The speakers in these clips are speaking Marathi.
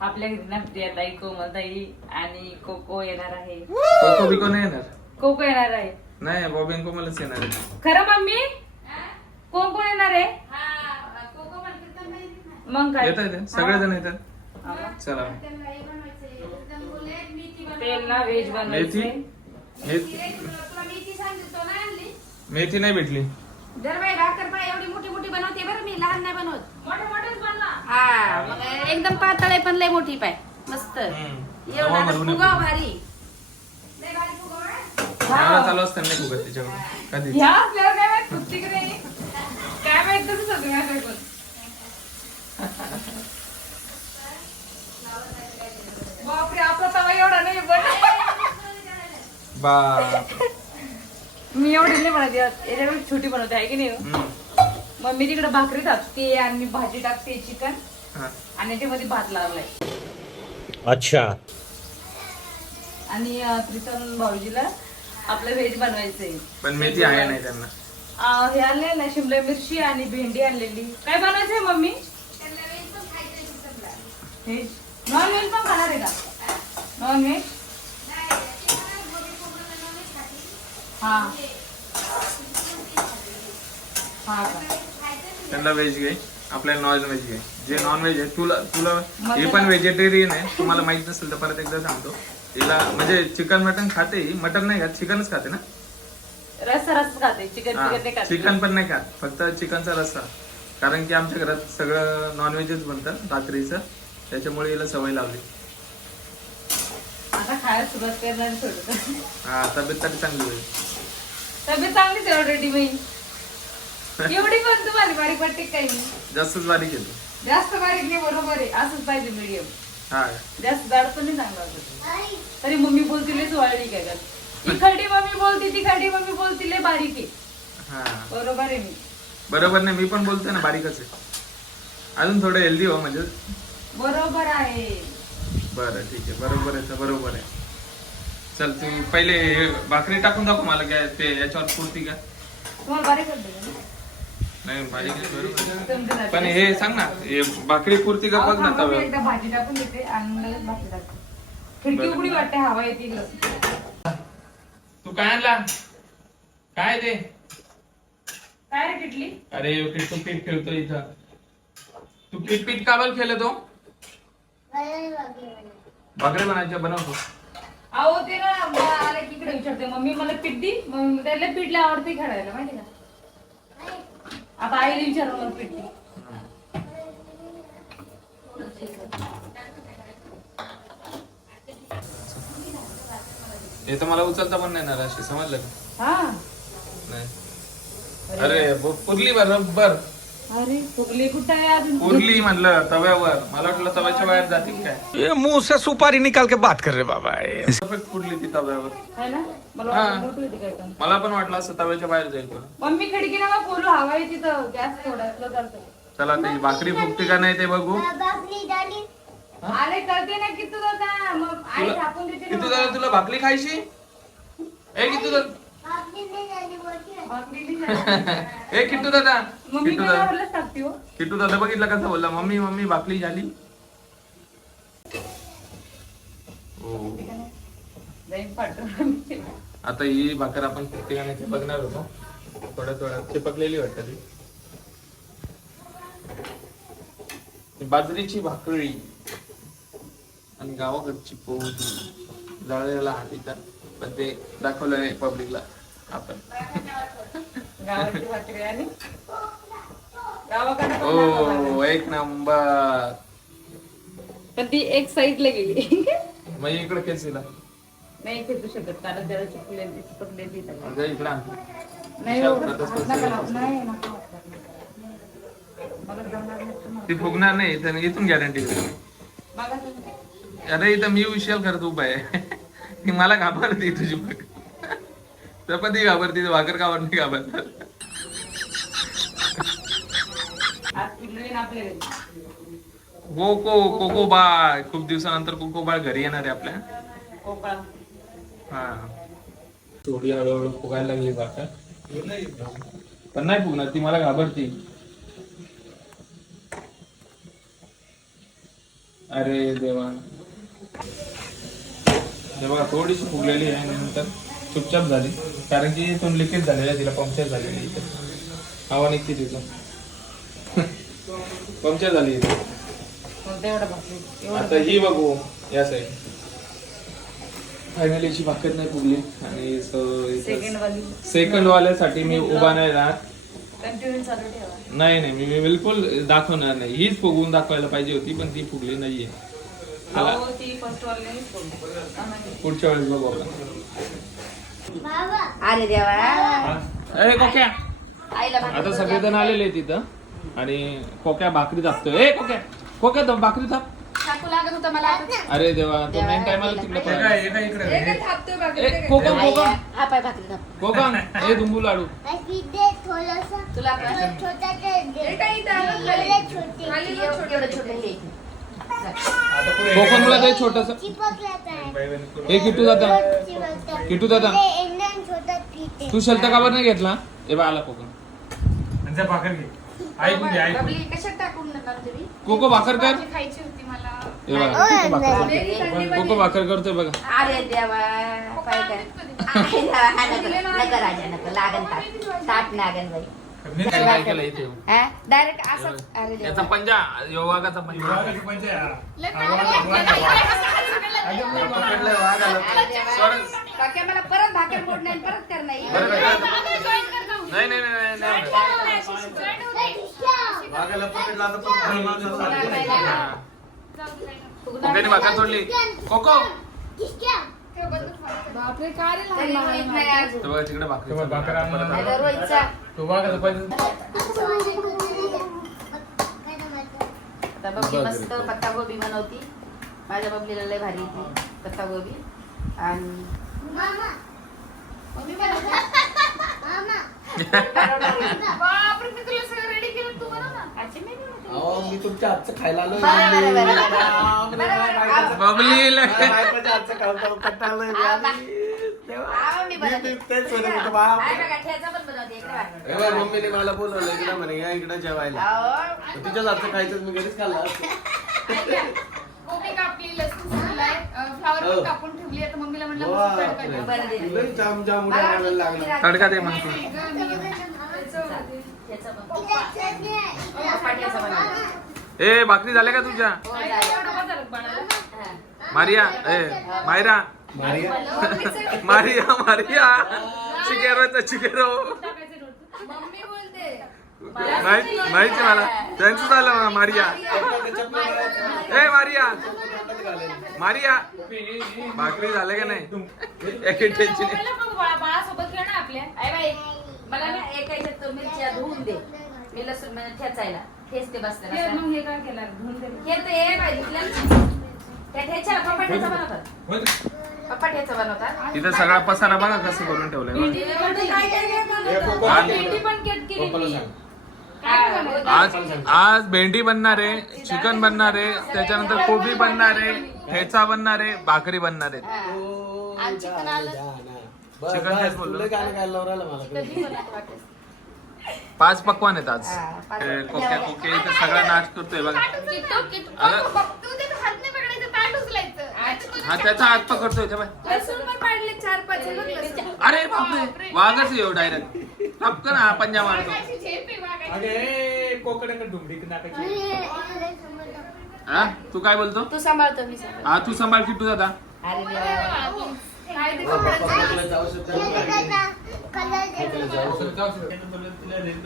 आपल्या घरी ना प्रियाताई कोमलताई आणि कोको येणार आहे. कोको बिको नाही येणार? कोको येणार आहे. नाही बॉबी कोमलच येणार आहे. खरं मम्मी? कोण कोण येणार आहे? मग काय? येत आहे सगळेजण येतात. हा. चला. तेल ना व्हेज मेथी बनवायचे. मेथी? मेथी नाही भेटली. भाकर पाय एवढी मोठी मोठी बनवते बरं मी लहान नाही बनवत. मोठे मोठेच हा मग एकदम पातळ आहे पण लय मोठी पाय. मस्त. हम्म. एवढा भरून फुगाव. भारी. चालू असतं नाही फुगत कधी ह्या काय माहीत नाही माहीत बापरे आपला तवा एवढा नाही पण. मी एवढी नाही बनवते याच्याकडे छोटी बनवते आहे की नाही हम्म. मम्मी तिकडे भाकरी टाकते आणि मी भाजी टाकते चिकन. हा. आणि त्याच्यामध्ये भात लावलाय. अच्छा. आणि प्रीतम भाऊजीला आपलं व्हेज बनवायचंय. पण मेथी आहे नाही त्यांना. अं, हे आणले ना शिमला मिरची आणि भेंडी आणलेली. काय बनवायचंय मम्मी? व्हेज नॉन व्हेज पण खाणार आहे का? नॉन व्हेज हा. हा का? त्यांना व्हेज घे आपल्याला नॉन व्हेज घे. जे नॉन व्हेज आहे तुला तुला हे पण व्हेजिटेरियन आहे तुम्हाला माहीत नसेल तर परत एकदा सांगतो. तिला म्हणजे चिकन मटन खाते ही मटन नाही खात चिकनच खाते ना? रस्सा रस खाते चिकन हा, चिकन नाही खाते. चिकन पण नाही खात फक्त चिकनचा रस्सा. कारण की आमच्या घरात सगळं नॉनव्हेजच बनतं रात्रीचं. त्याच्यामुळे हिला सवय लावली. आता खायला सुरुवात करणार थोडं. हा तब्येत तरी चांगली होईल. तब्येत चांगलीच ऑलरेडी मी एवढी पण तुम्हाला बारीक वाटते काही? जास्तच बारीक येतो जास्त बारीक नाही बरोबर आहे. असंच पाहिजे मीडियम हा. जास्त जाड पण नाही चांगला वाटत. तरी मम्मी बोलती लयच वाळली काय का मम्मी बोलती ती खडी मम्मी बोलती लय बारीक आहे. हा. बरोबर आहे मी. बरोबर नाही मी पण बोलतोय ना बारीकच आहे. अजून थोडं हेल्दी हो म्हणजे. बरोबर आहे. बरं ठीक आहे. बरोबर आहे तर बरोबर आहे. चल तू पहिले भाकरी टाकून दाखव मला काय ते याच्यावर पुरती का? तुम्हाला बारीक वाटते का? नाही बरोबर. पण हे सांग ना हे भाकरी पुरती का बघ ना तव्यावर? एकदा भाजी टाकून देते आणि लगेच भाकरी टाकते. खिडकी. उघडी वाटते हवा येतील तू काय आणला? काय ते? काय रे किटली? अरे तू पीठ खेळतो इथं. तू पीठ पीठ काबल खेळ तो भाकरी बनायच्या बनवतो. अहो ते ना आले की इकडे विचारते. मम्मी मला पीठ दी. मग त्याला पीठ लय आवडते खेळायला माहिती का? आता आईला मला दी हे तर मला उचलता पण नाही येणार अशी समजलं का? हा. नाही. अरे. पुरली बरोबर अरे फुगली कुठं आहे अजून? पुरली म्हणलं तव्यावर. मला वाटलं तव्याच्या बाहेर जातील काय. ये मुंह से सुपारी निकाल के बात कर रहे बाबा ये परफेक्ट ती तव्यावर. है ना? मला. वाटलं मोठी होती काय पण मला पण वाटलं असं तव्याच्या बाहेर जाईल पण. मम्मी खिडकीला मग बोलू हवा आहे तिथं. गॅस चला ती भाकरी फुगते का नाही ते बघू. आले करते ना किती दादा? मग आई तुला थापून देते ना किती मला. दादा तुला भाकरी खायची? ए किती झाली. ए किट्टू दादा. मम्मी किट्टू दादा. टाकते हो. किट्टू दादा बघितलं कसं बोलला मम्मी मम्मी भाकरी झाली. हो. जाईन पाठवून आता ही भाकर आपण ते बघणार होतो. थोड्या थोड्या चिपकलेली वाटतं ती. बाजरीची भाकरी आणि गावाकडची पोळी जळलेला हातीचा. पण ते दाखवलं नाही पब्लिकला आपण. हो एक नंबर पण ती एक साईडला गेली मग इकडे केसीला नाही फेकू शकत कारण त्याला चिपकलेली चिपकलेली त्याला. अगं इकडे आण. नाही विशाल एवढं प्रदेश हात कसं नका आहे? लावू. नाही नका हात लावू. मला जमणार नाही तुम्हाला. ती फुगणार नाही तर इथून गॅरंटी बघा तुम्ही. अरे इथं मी विशाल करत उभा आहे ती मला घाबरते तुझी बघ चपाती घाबरते भाकर घाबर नाही घाबरतात आपल्या घरी. कोको कोको बाळ. खूप दिवसानंतर कोको बाळ घरी येणार आहे आपल्या. हा. थोडी हळूहळू फुगायला लागली भाकर. पण नाही फुगणार ती मला घाबरते. अरे देवा. तेव्हा थोडीशी फुगलेली आहे नंतर. चुपचाप झाली. कारण की इथून लिकेज झालेला तिला पंक्चर झालेली इथे. हवा निघते तिथून. पंक्चर झाली इथे. आता ही बघू या साईड फायनली याची नाही फुगली. आणि सेकंड वाली सेकंड वाल्यासाठी मी उभा नाही राहत. नाही नाही मी बिलकुल दाखवणार नाही. हीच फुगवून दाखवायला पाहिजे होती पण ती फुगली नाहीये. पुढच्या वेळेस बघू आपण. अरे देवा. ए कोक्या. आईला भाकर आता सगळेजण आलेले आहेत तिथं आणि कोक्या भाकरी थापतोय. ए कोक्या. कोक्या थाप भाकरी थाप. टाकू लागत होतं मला. आता. अरे देवा तो मेन टायमाला तिकडे पळाला. ए कोकम आई, कोकम. हा पाय भाकरी थाप. कोकम ए दुंबू लाडू. तुला पण- एवढं छोटं हे. कोकम तुला ते छोटस ए किटू दादा. किटू दादा. तू शलता काबर नाही घेतला? ए बा आला नका तुम्ही? कोको भाकर कर. भाजी खायची होती मला. ए बा कोको भाकर कोको भाकर करतोय बघा. अरे देवा काय कर? हा लागन ताट ताट लागन बाई. मी काय केलं इथे. डायरेक्ट असं अरे देवा. याचा पंजा योगाचा पंजा. अरे देवा. काका मला परत भाकर मोडणार आणि परत कर नाही. बरं, बरं. नाही नाही नाही नाही, नाही. कोक्याने भाकर सोडली कोको. तरी नाही तिकडे भाकरी रोहितचा आता बबली मस्त पत्ता गोबी बनवती. माझ्या बबलीला लय भारी येते पत्ता गोबी. आणि बनवते. अहो, मी तुमच्या हातचं खायला आलोय बरं, मी. बनवते. बघा, ठेचा पण बनवते इकडे. हे मम्मीने मला बोलवलं इकडे म्हणे या इकडे जेवायला तर तिच्याच हातचं खायचं मी घरीच खाल्लं कोबी कापली लसूण सोललाय फ्लावर हो. पण कापून ठेवली आता मम्मीला म्हणलं मस्त तडका बापरे. दे. बरं दे. लई जाम जाम उड्या मारायला लागला तडका दे म्हणतो गं, मी त्याचं ए भाकरी झाल्या का तुझ्या? झालं. मारिया ए मायरा. Maria Maria. मारिया चिकेरोचा चिकेरो बोलते माहीत मला. त्यांचं झालं मला मारिया. ए मारिया. मारिया. भाकरी झाल्या का नाही? एक टेन्शन मला ना एका ह्याच्यात तो मिरच्या धुवून दे. मी लसूण म्हणजे ठेचायला. ठेचते बसते हे. मग हे काय केलं? धुवून दे. हे तर हे बाई धुतलं. त्या ठेच्याला पप्पा ठेचा बनवतात. पप्पा ठेचा बनवतात. तिथं सगळा पसारा बघा कसं करून ठेवलंय? आज आज भेंडी बनणार आहे चिकन बनणार आहे त्याच्यानंतर कोबी बनणार आहे ठेचा बनणार आहे भाकरी बनणार आहे. चिकन बोललो. गाणं गायला लावून राहिलं मला. पाच पक्वान आहेत आज हा, पाच. कोक्या कोक्या इथं सगळा नाश करतोय बघा. अगं. हा त्याचा हात पकडतोय ते बाय लसूण पण पाडले चार पाच हे बघ लसूण. अरे बापरे वाघच येऊ डायरेक्ट टपकन हा पंजा मारतो. हा तू काय बोलतो तू सांभाळतो मी सांभाळतो. हा तू सांभाळ किट्टू दादा अरे देवा. काय ते कपड्याचं? खोकल्याचं औषध द्या.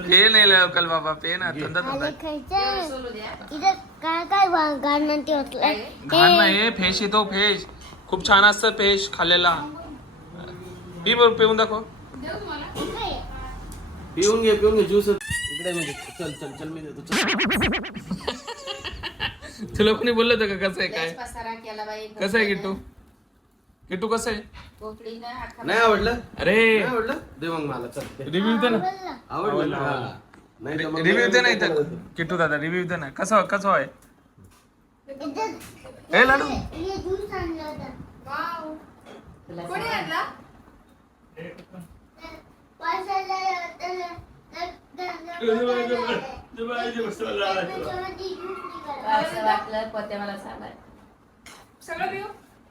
पे नाही. लवकल बाबा पे ना थंड ते? घाण नाही फेश येतो फेश. खूप छान असतं फेश खाल्लेला. पी बरं पिऊन दाखव. देऊ तुम्हाला? पिऊन घे पिऊन घे ज्यूस इकडे म्हणजे चल चल चल मी देतो. चल. तुला कोणी बोललं होतं का कसं आहे काय? लयच पसारा केला बाई. किट्टू किट्टू कसं आहे? नाही आवडलं? अरे. नाही आवडलं? दे मग मला चल दे. रिव्ह्यू दे ना. आवडलं. हा. नाही तर मग रिव्ह्यू दे नाही मी तर किट्टू दादा रिव्ह्यू दे ना. कसं कसं आहे? इथं ए लाडू. हे ज्यूस आणलं होतं. त्याच्यामध्ये ज्यूस निघाला. सगळं पिऊ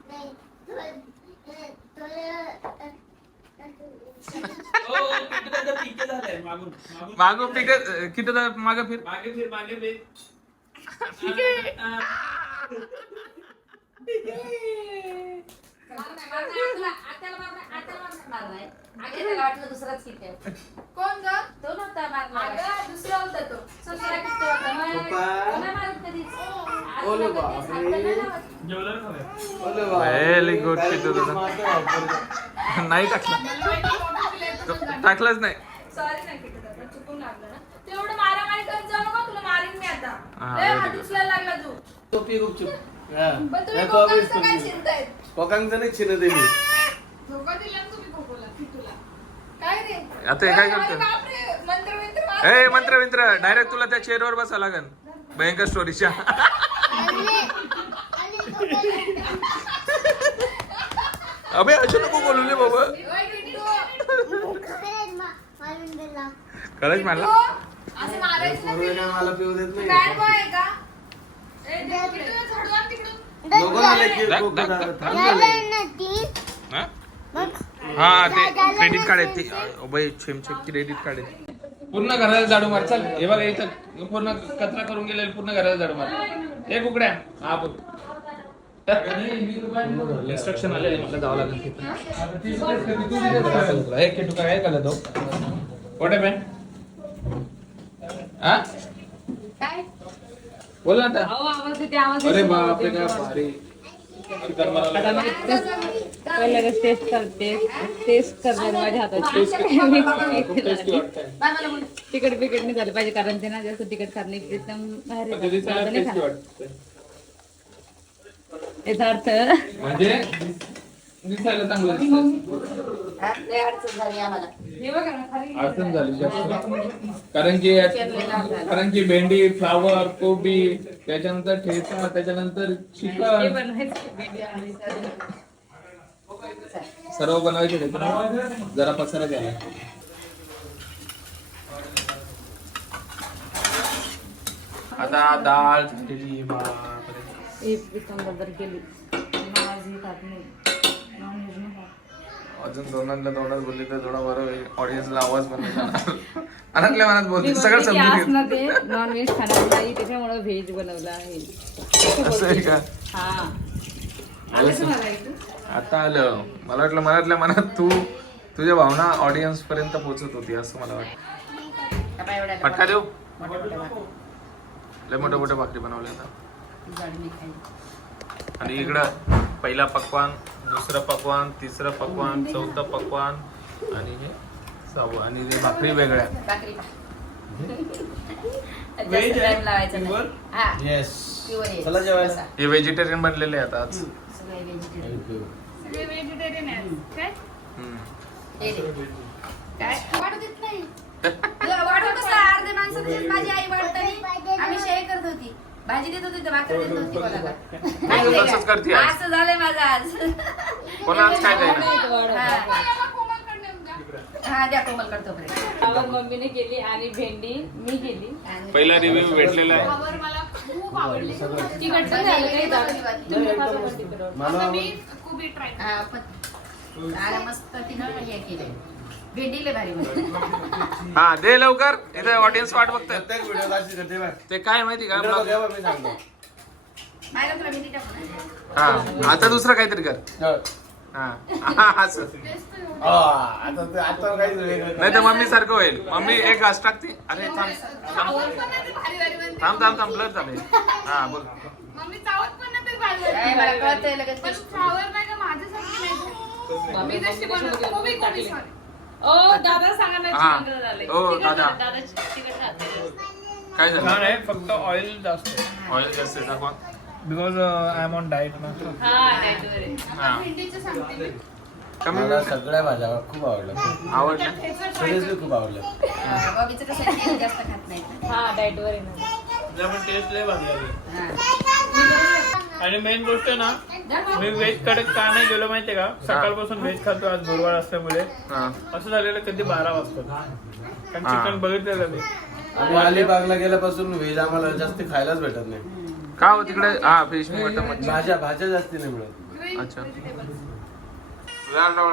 नाही थोडं- थोडं- ओ, पिंटू दादा पिके झालाय मागून मागून मागो पिक किती माग फिर? मागे फिर मागे फिर. त्याला वाटलं दुसराच किती आहे. कोण ग? तो नव्हता अगं दुसरा होता तो. दुसरा किती होता? मारत कधीच. मला बापरे. कधीच हात नाही टाकला. टाकलाच नाही सॉरी नाही किती दादा चुकून लागलं ना तेवढं मारामारी करत जाऊ नको तुला मारीन मी आता हा. हा. काय पी. चिंताय कोकांगचं नाही चिन्ह दे मी धोका दिला ना तुम्ही कोकोला किटूला काय रे आता हे काय अरे करतोय? बापरे मंत्र मंत्र मार. ए मंत्र मित्र डायरेक्ट तुला त्या चेअरवर बसा लागन भयंकर स्टोरीच्या. अबे अजून नको बोलू रे बाबा. खरंच मला? असं मला पिऊ देत नाही. हा? हा ते क्रेडिट कार्ड आहे ते. अबे छेम छेम क्रेडिट कार्ड आहे. पूर्ण घराला झाडू मार. चल हे बघा इथं पूर्ण कचरा करून गेलेलं पूर्ण घराला झाडू मार. एक उकड्या हा बोल इन्स्ट्रक्शन आले मला जावं लागेल तिथं. हे किटू काय केलं तो कोठे बॅ हा? काय? बोल ना आता। अहो आवाज येते आवाज अरे येते. बापरे काय भारी. चिकन मला आता मी टेस्ट- पहिलं टेस्ट करते. टेस्ट करणार माझ्या हाताची. टेस्टी वाटतंय बाय मला बोल. तिकट बिकट नाही झालं पाहिजे कारण ते ना जास्त तिकट खाणे एकदम भारी पण ते दिसायला लागतं. नाही टेस्टी खात. वाटतंय याचा अर्थ म्हणजे? दिसायला चांगलं लय अडचण झाली आम्हाला. हे बघा ना खाली अडचण झाली जास्त. कारण की यात- कारण की भेंडी फ्लावर कोबी त्याच्यानंतर ठेचा त्याच्यानंतर चिकन. सर्व बनवायचे त्याच्यामुळे जरा पसारा द्यायला आता डाळ झालेली बापरे. एक पितांबर गेली आज खात नाही. नॉनव्हेज नाही खात अजून दोनांना दोनच बोलली तर थोडा बरं ऑडियन्सला आवाज पण. अनातल्या मनात बोलते सगळं समजून ना ते नॉनव्हेज खाणार नाही त्याच्यामुळे व्हेज बनवलं आहे. असं आहे. का? हा? आता आलं. मला वाटलं मनातल्या मनात तू तुझ्या भावना ऑडियन्स पर्यंत पोहोचत होती असं मला वाटतं. फटका देऊ? मोठ्या मोठ्या भाकरी. लय मोठे मोठे भाकरी बनवले आता. ती मी. आणि इकडं पहिला पकवान दुसरं पकवान तिसरं पकवान चौथं पकवान आणि हे सहावं आणि ते भाकरी वेगळ्या भाकरी पा. Veg जास्त आहे? टाइम लावायचा नाही. Pure? हा येस pure आहे. चला जेवायला बसा. हे व्हेजिटेरियन बनलेले आहेत आज हम्म, सगळे vegetarian. थँक्यू सगळे व्हेजिटेरियन आहेत काय हम्म. हे दे. काय वाढू देत नाही वाढवत कसं अर्धे माणसं तशीच माझी आई वाढतानी आम्ही शेअर करत होती भाजी देत होती तर भाकर देत नव्हती कोणाला. माहितीये का? तसंच करते आज. असं झालंय माझं आज. कोणाला आज काय द्यायला हा. हा द्या कोमल करतो फ्लावर मम्मीने केली आणि भेंडी मी केली. पहिला रिव्ह्यू भेटलेला आहे. फ्लावर मला खूप आवडली. तिखट पण झालं काही झालं. तुम्ही खातो पण तिखट. मला आता मी कुबी ट्राय हा पण अरे मस्त तिनं हे केलंय. भारी. हा दे लवकर. इथे ऑडियन्स वाट बघताय. प्रत्येक व्हिडिओ अशी करते बघ ते काय माहिती का? हे बघ, मी सांगतो. मायला तुला भेंडी टाकून दे. हा आता दुसरं काहीतरी कर. हो. हा हा, असं. आ, आता ते- आता काहीच वेगळं नाही. तर मम्मी सारखं होईल. मम्मी एक घास टाकते. अरे थांब. थांब. थांब थांब थांब ब्लर झाले. हा बोल. मम्मी चावत पण नाही ते भारी काय भारी मला कळतंय लगेच. पण फ्लावर नाही का माझ्यासारखी नाही? मम्मी मी जशी बनवते कोबी कोबी. सॉरी ओ दादा सांगा ना हा. चिकन झालंय. ओ, तिखट दादा. झालं, दादा. तिखट खाते. काय झालं? आहे फक्त ऑइल जास्त ऑइल जास्त आहे, दाखवा. Because I am on diet ना हा diet वर आहे. हा. भेंडीचं सांगते मी कमी मला सगळ्या भाज्या खूप आवडल्या आवडलं? सिरियसली खूप आवडल्या बॉबीचं कसं आहे, तेल जास्त खात नाही. हा डाएट वर आहे ना. टेस्ट लय भारी आली. हा. आणि मेन गोष्ट ना मी व्हेजकडे का नाही गेलो माहितीये का? सकाळपासून व्हेज खातो आज गुरुवार असल्यामुळे. हा. असं झालेलं कधी बारा वाजता. कारण हा. चिकन बघितलेलं मी. आणि अलिबागला गेल्यापासून व्हेज आम्हाला जास्त खायलाच भेटत नाही. का हो तिकडे? हा फिश मटन मच्छी. भाज्या भाज्या जास्ती नाही मिळत. अच्छा. चालू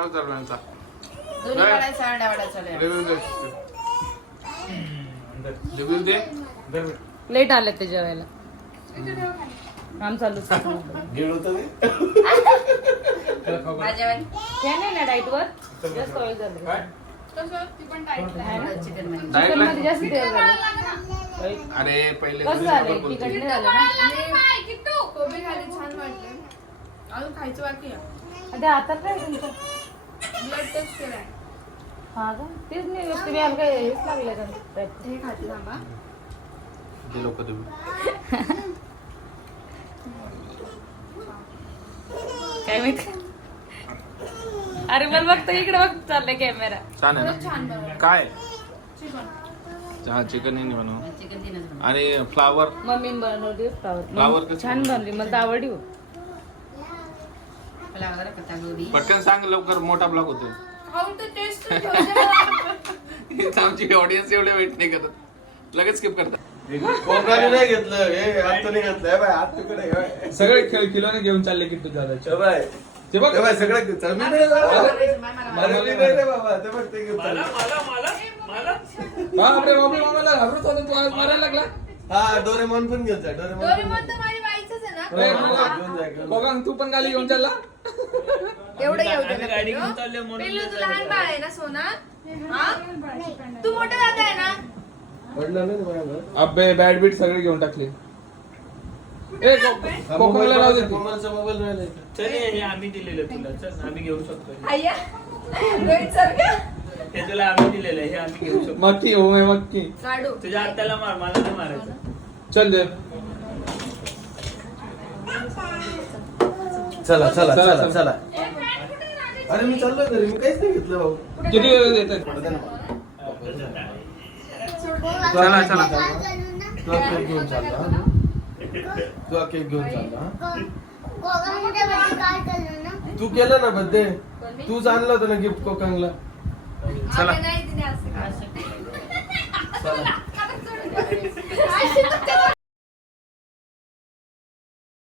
रिव्ह्यू दे. रिव्ह्यू दे. लेट आले ते जेवायला. काम चालू गेलो होतं मी माझ्या नाही ना डाईट वर? जास्त ऑइल झालं. काय? चिकनमध्ये चिकन डाएटला मध्ये जास्त तेल झालं. अरे पहिले कसं झालंय? तिखट नाही झालं ना? कोबी खाली छान वाटले अजून खायचं बाकी आहे. आता काय तुमचं ब्लड टेस्ट केलाय. हा का? तेच नाही काय हेच लागलं का? हे खाते थांबा. ते लोक तुम्ही? काय माहीत अरे मला बघतो इकडे बघ चाललंय कॅमेरा छान आहे ना? काय? चिकन. हा चिकन नाही बनव. आणि फ्लावर मम्मीने बनवली फ्लावर कसं छान बनवली? मला तर आवडली हो. पटकन सांग लवकर मोठा ब्लॉग होतो. आमची ऑडियन्स एवढे वेट नाही करत. लगेच स्किप करतात. नाही घेतलं हे आता नाही घेतलं हे बाय हात तिकडे हे बाय. सगळे खेळ किलोने घेऊन चालले की तू दादा हे बाय ते बघ बाय सगळं घेतलं. मी नाही बाबा. मला- अरे मी नाही रे बाबा ते बघ ते घेऊन चालले. बापरे मम्मी मम्मीला घाबरत होता तू आज मारायला लागला हा डोरेमॉन पण घेऊन जा डोरेमॉन डोरेमॉन तर माझ्या बाईचंच आहे ना हो, घेऊन जा, घेऊन जा, घेऊन जा. बघा तू पण गाडी घेऊन चालला एवढं घेऊ दे ना पिल्लू. पिल्लू तू लहान बाळ आहे ना सोना हा तू मोठा दादा आहे ना पडलं नाही बरोबर अबे बॅट बीट सगळे घेऊन टाकले. ए को- कोकणाला राहू दे. तू. कोमलचा मोबाईल नाही द्यायचा. चल हे हे आम्ही दिलेलं तुला. चल आम्ही घेऊ शकतो. आय्या रोहित सर का हे तुला आम्ही दिलेलं हे आम्ही घेऊ शकतो. मक्की हो मैं मक्की. काढू तुझ्या हाताला मार मला नाही मारायचं. चल दे. चला चला चला, चला चला. चला. अरे मी चाललोय घरी. मी काहीच नाही घेतलं भाऊ. किती वेळ देत चला, चला. तुला केक घेऊन चालला? तुला केक घेऊन चालला तू केलं ना बड्डे तूच आणलं होतं ना गिफ्ट कोकणला? चला? चला.